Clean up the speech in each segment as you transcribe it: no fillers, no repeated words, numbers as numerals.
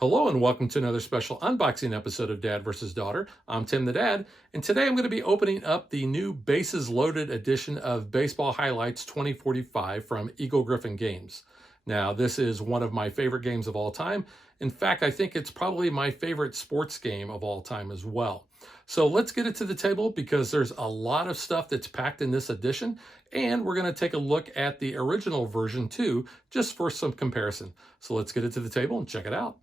Hello and welcome to another special unboxing episode of Dad vs. Daughter. I'm Tim the Dad, and today I'm going to be opening up the new Bases Loaded edition of Baseball Highlights 2045 from Eagle Gryphon Games. Now, this is one of my favorite games of all time. In fact, I think it's probably my favorite sports game of all time as well. So let's get it to the table because there's a lot of stuff that's packed in this edition, and we're going to take a look at the original version too, just for some comparison. So let's get it to the table and check it out.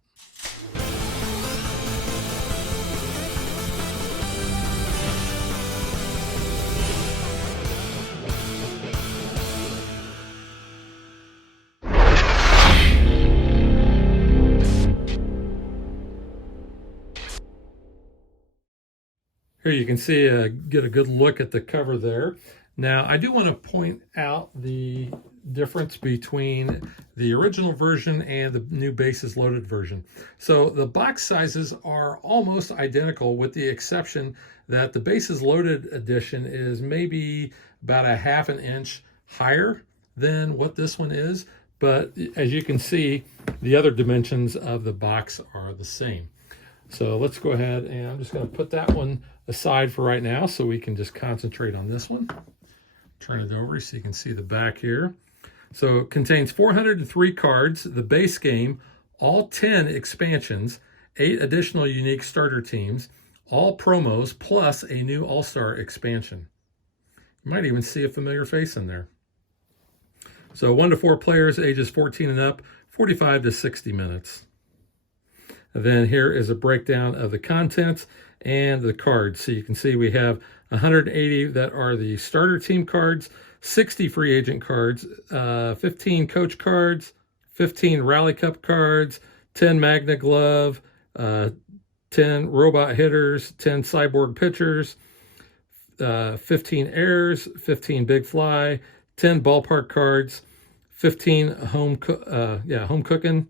Here you can see, get a good look at the cover there. Now, I do want to point out the difference between the original version and the new Bases Loaded version. So the box sizes are almost identical with the exception that the Bases Loaded edition is maybe about a half an inch higher than what this one is. But as you can see, the other dimensions of the box are the same. So let's go ahead and I'm just going to put that one aside for right now so we can just concentrate on this one. Turn it over so you can see the back here. So it contains 403 cards, the base game, all 10 expansions, 8 additional unique starter teams, all promos, plus a new All-Star expansion. You might even see a familiar face in there. So 1 to 4 players, ages 14 and up, 45 to 60 minutes. And then here is a breakdown of the contents and the cards. So you can see we have 180 that are the starter team cards, 60 free agent cards, 15 coach cards, 15 Rally Cup cards, 10 Magna Glove, 10 robot hitters, 10 cyborg pitchers, 15 airs, 15 big fly, 10 ballpark cards, 15 home cooking,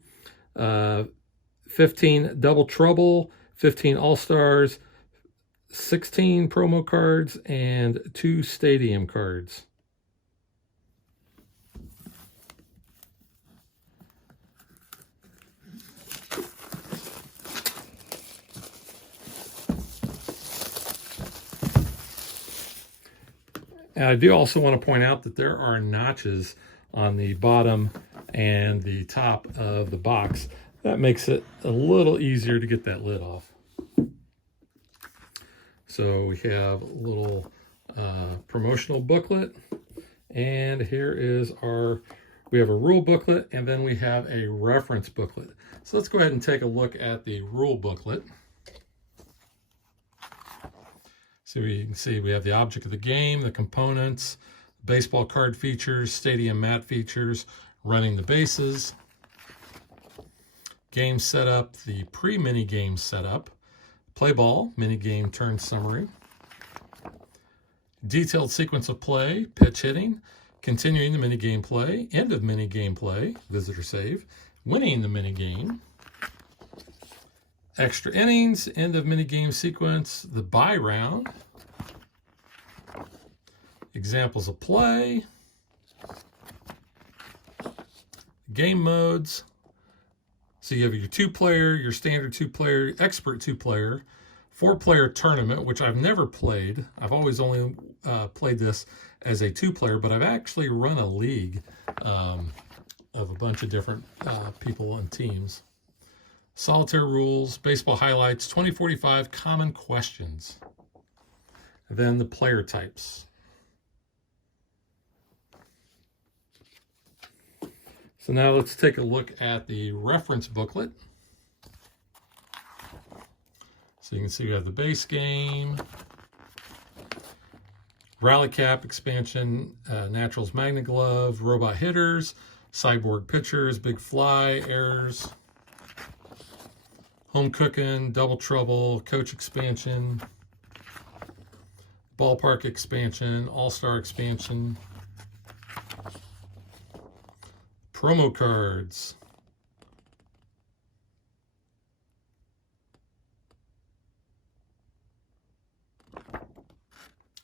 15 double trouble, 15 all-stars, 16 promo cards, and 2 stadium cards. And I do also want to point out that there are notches on the bottom and the top of the box. That makes it a little easier to get that lid off. So we have a little promotional booklet, and here is we have a rule booklet, and then we have a reference booklet. So let's go ahead and take a look at the rule booklet. So you can see we have the object of the game, the components, baseball card features, stadium mat features, running the bases, game setup, the pre-mini game setup, play ball, mini game turn summary, detailed sequence of play, pitch hitting, continuing the mini game play, end of mini game play, visitor save, winning the mini game, extra innings, end of mini game sequence, the bye round, examples of play, game modes. So you have your 2-player, your standard 2-player, expert 2-player, 4-player tournament, which I've never played. I've always only played this as a 2-player, but I've actually run a league of a bunch of different people and teams. Solitaire rules, baseball highlights, 2045 common questions. And then the player types. So now let's take a look at the reference booklet. So you can see we have the base game, Rally Cap expansion, Naturals Magna Glove, robot hitters, cyborg pitchers, big fly, airs, home cooking, double trouble, coach expansion, ballpark expansion, all-star expansion, promo cards,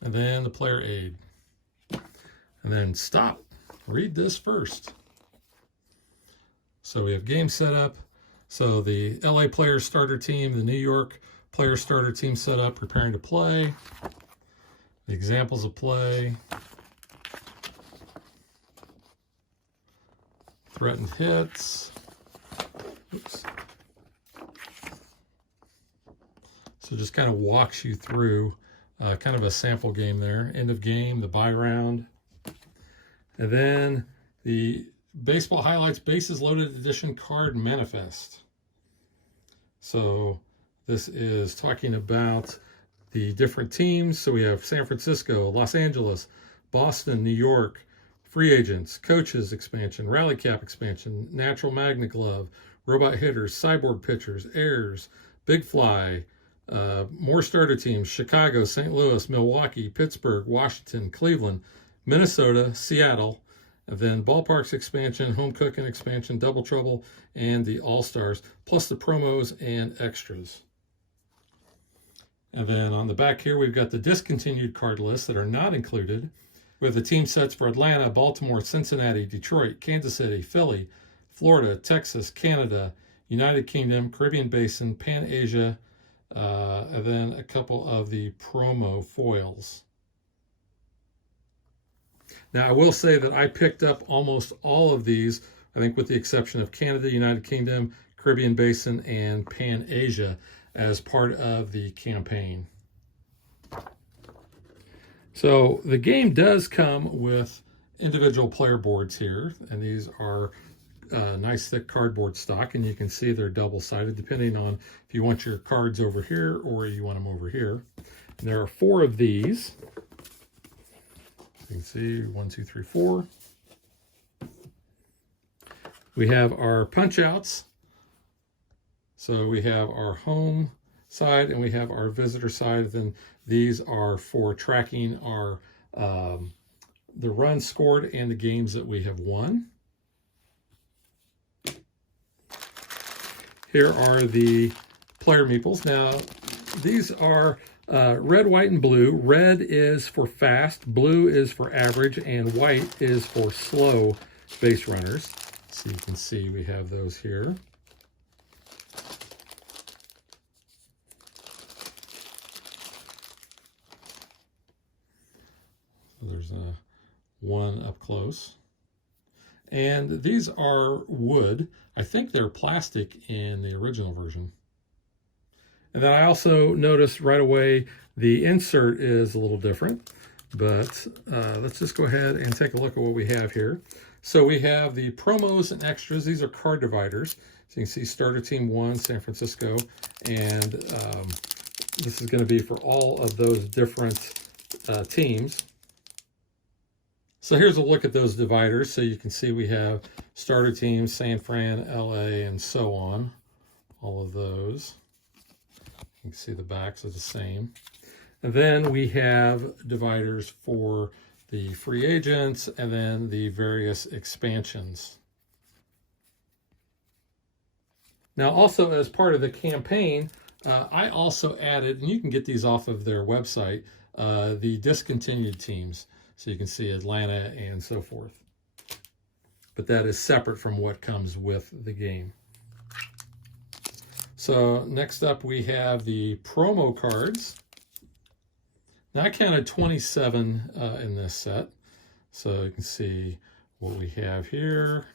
and then the player aid. And then stop. Read this first. So we have game setup, So the LA Players starter team, the New York Players starter team set up, preparing to play. The examples of play. Threatened hits. Oops. So just kind of walks you through kind of a sample game there. End of game, the bye round. And then the Baseball Highlights Bases Loaded Edition Card Manifest. So this is talking about the different teams. So we have San Francisco, Los Angeles, Boston, New York, free agents, coaches expansion, rally cap expansion, natural magnet glove, robot hitters, cyborg pitchers, heirs, big fly, more starter teams, Chicago, St. Louis, Milwaukee, Pittsburgh, Washington, Cleveland, Minnesota, Seattle, and then ballparks expansion, home cooking expansion, double trouble, and the all-stars, plus the promos and extras. And then on the back here, we've got the discontinued card lists that are not included. We have the team sets for Atlanta, Baltimore, Cincinnati, Detroit, Kansas City, Philly, Florida, Texas, Canada, United Kingdom, Caribbean Basin, Pan-Asia, and then a couple of the promo foils. Now, I will say that I picked up almost all of these, I think with the exception of Canada, United Kingdom, Caribbean Basin, and Pan-Asia as part of the campaign. So the game does come with individual player boards here, and these are nice thick cardboard stock, and you can see they're double-sided depending on if you want your cards over here or you want them over here. And there are 4 of these. You can see 1, 2, 3, 4. We have our punch outs. So we have our home side and we have our visitor side. Then these are for tracking our the runs scored and the games that we have won. Here are the player meeples. Now, these are red, white, and blue. Red is for fast, blue is for average, and white is for slow base runners. So you can see we have those here. There's one up close. And these are wood. I think they're plastic in the original version. And then I also noticed right away the insert is a little different. But let's just go ahead and take a look at what we have here. So we have the promos and extras. These are card dividers. So you can see starter team 1, San Francisco. And this is going to be for all of those different teams. So here's a look at those dividers. So you can see we have starter teams, San Fran, LA, and so on. All of those. You can see the backs are the same. And then we have dividers for the free agents and then the various expansions. Now also as part of the campaign, I also added, and you can get these off of their website, the discontinued teams. So you can see Atlanta and so forth. But that is separate from what comes with the game. So next up we have the promo cards. Now I counted 27 in this set. So you can see what we have here.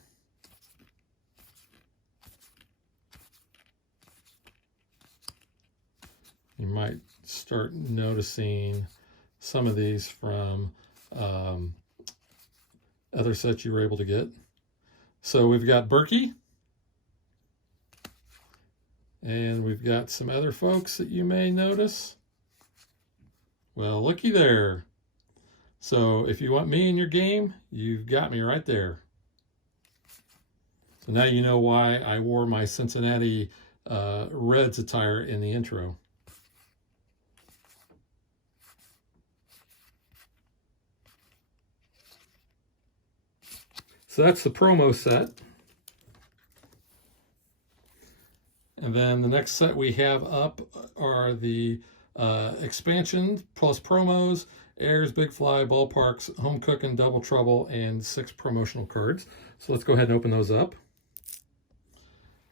You might start noticing some of these from other sets you were able to get. So we've got Berkey. And we've got some other folks that you may notice. Well, looky there. So if you want me in your game, you've got me right there. So now you know why I wore my Cincinnati Reds attire in the intro. So that's the promo set. And then the next set we have up are the expansion plus promos, airs, big fly, ballparks, home cooking, double trouble, and 6 promotional cards. So let's go ahead and open those up.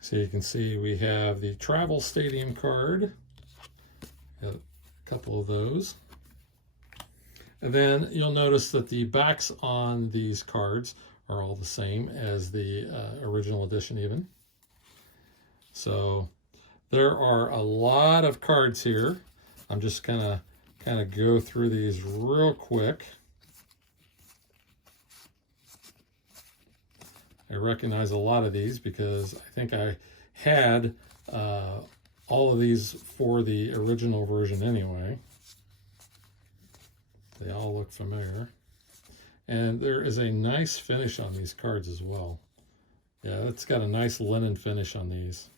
So you can see we have the travel stadium card, got a couple of those. And then you'll notice that the backs on these cards are all the same as the original edition even. So there are a lot of cards here. I'm just gonna kind of go through these real quick. I recognize a lot of these because I think I had all of these for the original version anyway. They all look familiar. And there is a nice finish on these cards as well. Yeah, it's got a nice linen finish on these.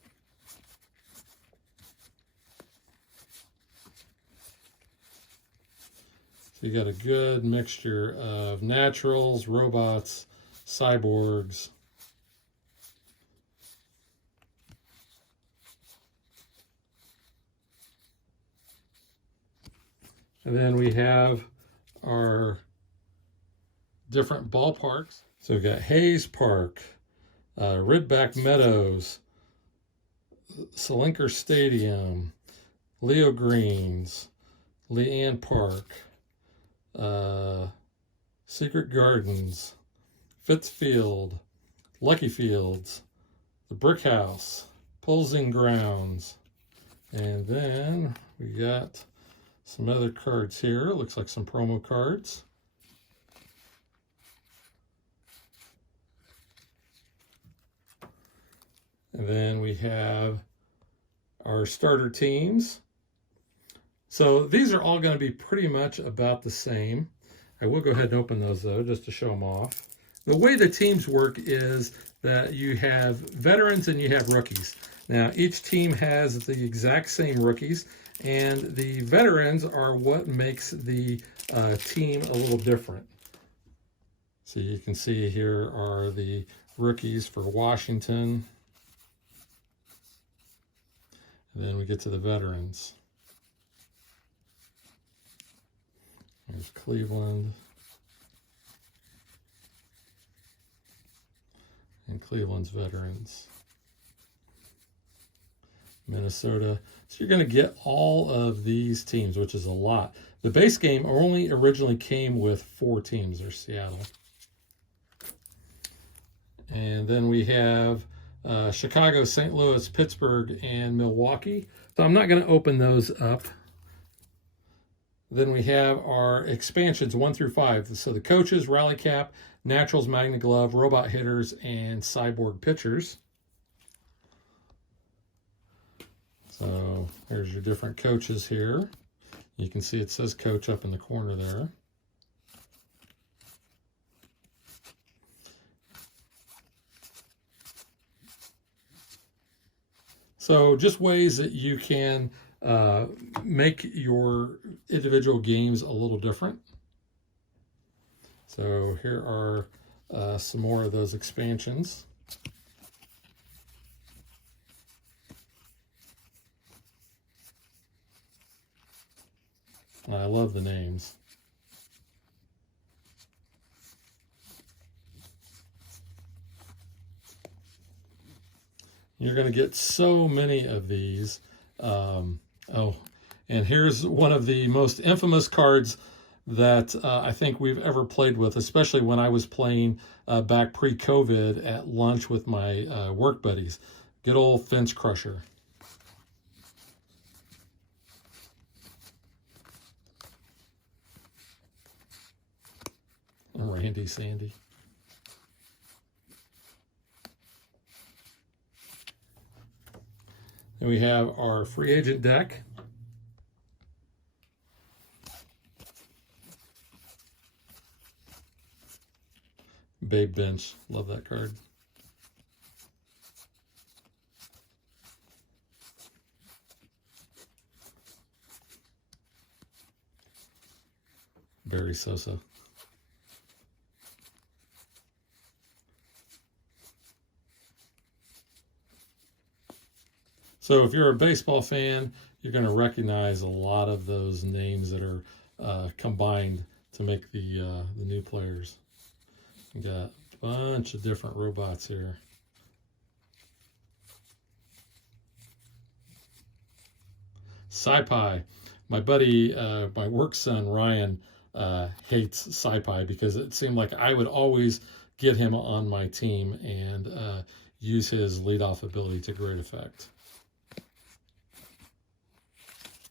So you got a good mixture of naturals, robots, cyborgs. And then we have our different ballparks. So we've got Hayes Park, Ridback Meadows, Selinker Stadium, Leo Greens, Leanne Park, Secret Gardens, Fitzfield, Lucky Fields, the Brick House, Pulsing Grounds, and then we got some other cards here. Looks like some promo cards. And then we have our starter teams. So these are all going to be pretty much about the same. I will go ahead and open those though, just to show them off. The way the teams work is that you have veterans and you have rookies. Now each team has the exact same rookies, and the veterans are what makes the team a little different. So you can see here are the rookies for Washington. And then we get to the veterans. There's Cleveland. And Cleveland's veterans. Minnesota. So you're going to get all of these teams, which is a lot. The base game only originally came with 4 teams. There's Seattle. And then we have Chicago, St. Louis, Pittsburgh, and Milwaukee. So I'm not going to open those up. Then we have our expansions 1 through 5. So the coaches, Rally Cap, Naturals, Magna Glove, Robot Hitters, and Cyborg Pitchers. So there's your different coaches here. You can see it says coach up in the corner there. So just ways that you can make your individual games a little different. So here are some more of those expansions. I love the names. You're going to get so many of these. Oh, and here's one of the most infamous cards that I think we've ever played with, especially when I was playing back pre-COVID at lunch with my work buddies. Good old Fence Crusher. Randy Sandy. And we have our free agent deck. Babe Bench, love that card. Barry Sosa. So if you're a baseball fan, you're going to recognize a lot of those names that are combined to make the new players. We got a bunch of different robots here. SciPi. My buddy, my work son, Ryan, hates SciPi because it seemed like I would always get him on my team and use his leadoff ability to great effect.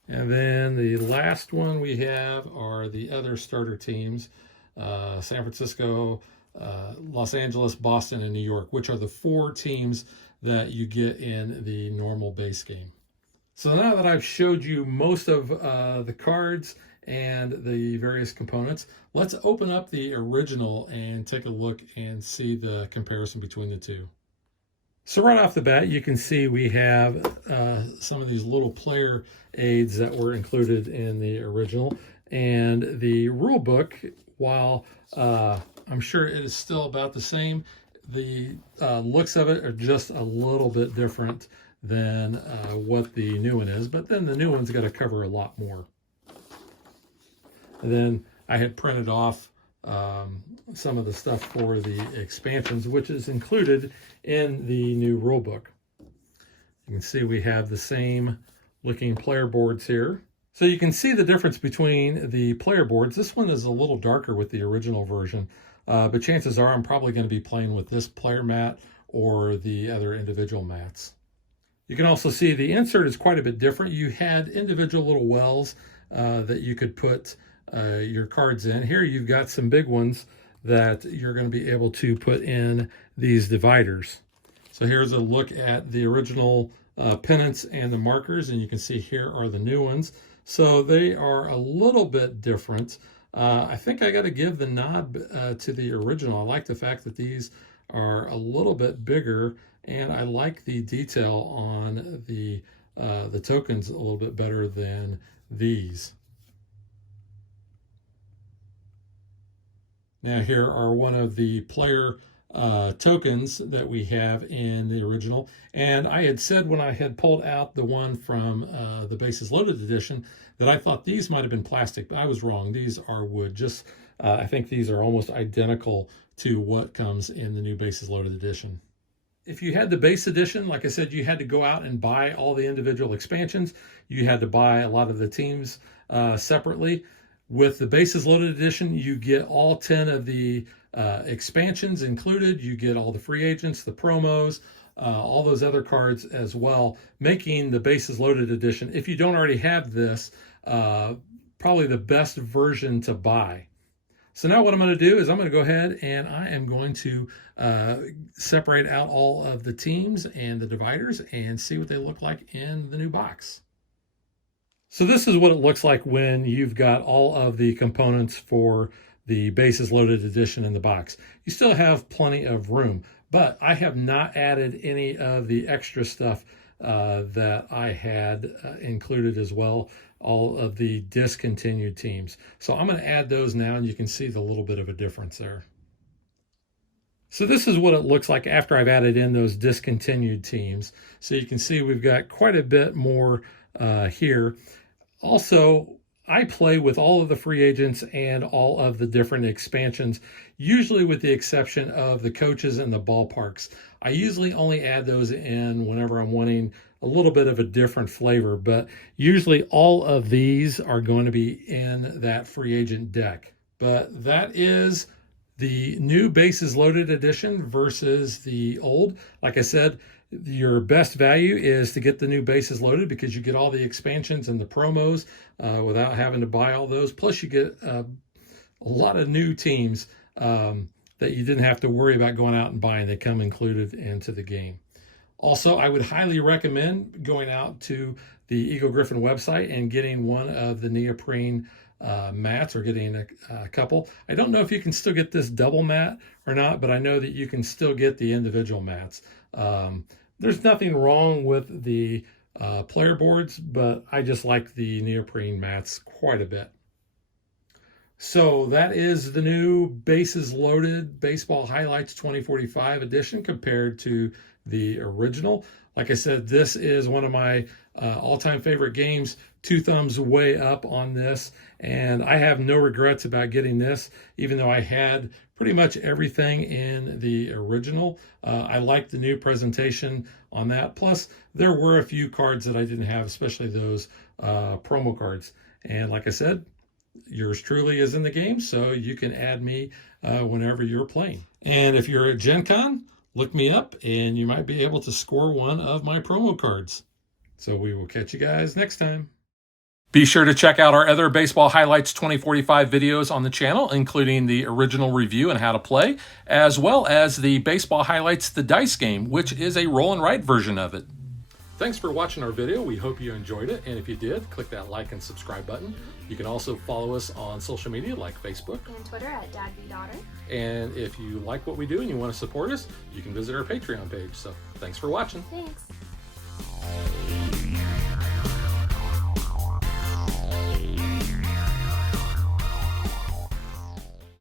And then the last one we have are the other starter teams, San Francisco, Los Angeles, Boston, and New York, which are the 4 teams that you get in the normal base game. So now that I've showed you most of the cards and the various components, let's open up the original and take a look and see the comparison between the two. So right off the bat, you can see we have some of these little player aids that were included in the original. And the rule book, while I'm sure it is still about the same, the looks of it are just a little bit different than what the new one is. But then the new one's got to cover a lot more. And then I had printed off some of the stuff for the expansions, which is included in the new rule book. You can see we have the same looking player boards here. So you can see the difference between the player boards. This one is a little darker with the original version, but chances are I'm probably going to be playing with this player mat or the other individual mats. You can also see the insert is quite a bit different. You had individual little wells that you could put your cards in. Here you've got some big ones that you're going to be able to put in these dividers. So here's a look at the original pennants and the markers, and you can see here are the new ones. So they are a little bit different. I think I got to give the nod to the original. I like the fact that these are a little bit bigger, and I like the detail on the tokens a little bit better than these. Now here are one of the player tokens that we have in the original. And I had said when I had pulled out the one from the Bases Loaded edition that I thought these might have been plastic, but I was wrong. These are wood. I think these are almost identical to what comes in the new Bases Loaded edition. If you had the base edition, like I said, you had to go out and buy all the individual expansions. You had to buy a lot of the teams separately. With the Bases Loaded edition, you get all 10 of the expansions included. You get all the free agents, the promos, all those other cards as well, making the Bases Loaded edition, if you don't already have this, probably the best version to buy. So now what I'm going to do is I'm going to go ahead and I am going to separate out all of the teams and the dividers and see what they look like in the new box. So this is what it looks like when you've got all of the components for the Bases Loaded edition in the box. You still have plenty of room, but I have not added any of the extra stuff that I had included as well, all of the discontinued teams. So I'm going to add those now, and you can see the little bit of a difference there. So this is what it looks like after I've added in those discontinued teams. So you can see we've got quite a bit more here. Also, I play with all of the free agents and all of the different expansions, usually with the exception of the coaches and the ballparks. I usually only add those in whenever I'm wanting a little bit of a different flavor, but usually all of these are going to be in that free agent deck. But that is the new Bases Loaded edition versus the old. Like I said, your best value is to get the new Bases Loaded because you get all the expansions and the promos without having to buy all those. Plus you get a lot of new teams that you didn't have to worry about going out and buying. They come included into the game. Also, I would highly recommend going out to the Eagle Griffin website and getting one of the neoprene mats, or getting a couple. I don't know if you can still get this double mat or not, but I know that you can still get the individual mats. There's nothing wrong with the player boards, but I just like the neoprene mats quite a bit. So that is the new Bases Loaded Baseball Highlights 2045 edition compared to the original. Like I said, this is one of my all-time favorite games. 2 thumbs way up on this, and I have no regrets about getting this, even though I had pretty much everything in the original. I like the new presentation on that. Plus, there were a few cards that I didn't have, especially those promo cards. And like I said, yours truly is in the game, so you can add me whenever you're playing. And if you're at Gen Con, look me up and you might be able to score one of my promo cards. So we will catch you guys next time. Be sure to check out our other Baseball Highlights 2045 videos on the channel, including the original review and how to play, as well as the Baseball Highlights the Dice game, which is a roll and write version of it. Thanks for watching our video. We hope you enjoyed it. And if you did, click that like and subscribe button. You can also follow us on social media like Facebook and Twitter at DadBeDaughter. And if you like what we do and you want to support us, you can visit our Patreon page. So thanks for watching. Thanks.